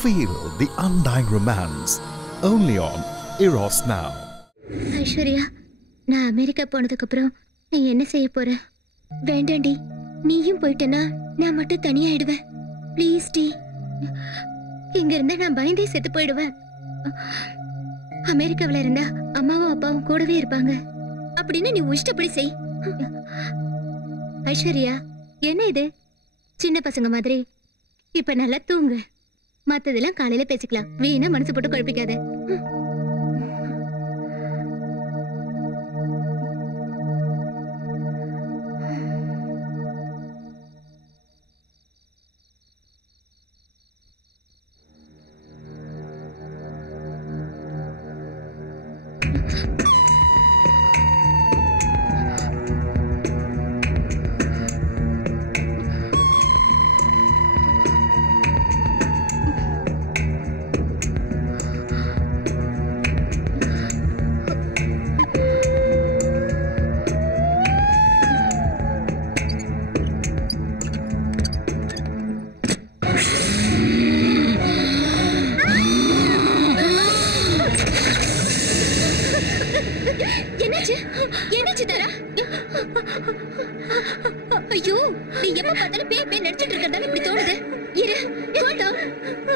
Feel the undying romance only on Eros Now. Aishwarya, நான் America போனதுக்கு அப்புறம் நீ என்ன செய்ய போற? வேண்டாண்டி, நீயும் போயிட்டனா நான் மட்டும் தனியாயிடுவேன். Please D. இங்க இருந்தா நான் பயந்தே செத்து போயிடுவேன். அமெரிக்காவில இருந்தா அம்மாவும் அப்பாவும் கூடவே இருப்பாங்க. அப்படின்னு நீ இஷ்டப்படி செய். ஐஸ்வர்யா, என்ன இது சின்ன பசங்க மாதிரி? இப்ப நல்லா தூங்கு. மத்ததெல்லாம் காலையில பேசிக்கலாம். வீணா மனசு போட்டு குழப்பிக்காத. ஐயோ, நீ எப்ப பார்த்தாலும் பேய் பேய் நடிச்சிட்டு இருக்கறதால இப்படி தோணுது. இரு, கூல் டவுன்.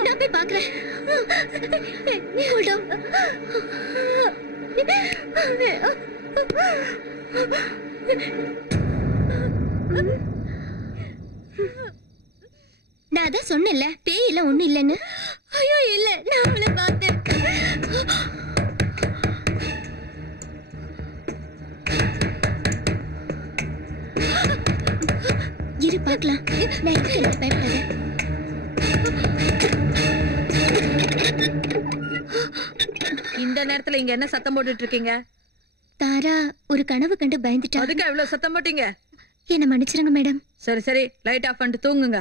நான் போய் பார்க்கறேன். Cool down. நான் அதான் சொன்னேன்ல, பேய் இல்ல ஒண்ணு இல்லன்னு. ஐயோ இல்ல, நான் அவளை பார்த்தேன். இரு பார்க்கலாம். நான் எதுக்கு பயப்படாத. இந்த நேரத்துல இங்க என்ன சத்தம் போட்டுட்டு இருக்கீங்க? தாரா ஒரு கனவு கண்டு பயந்துட்டா. அதுக்கு எவ்வளவு சத்தம் போட்டீங்க? என்ன மன்னிச்சிருங்க மேடம். சரி சரி, லைட் ஆஃப் பண்ணிட்டு தூங்குங்க.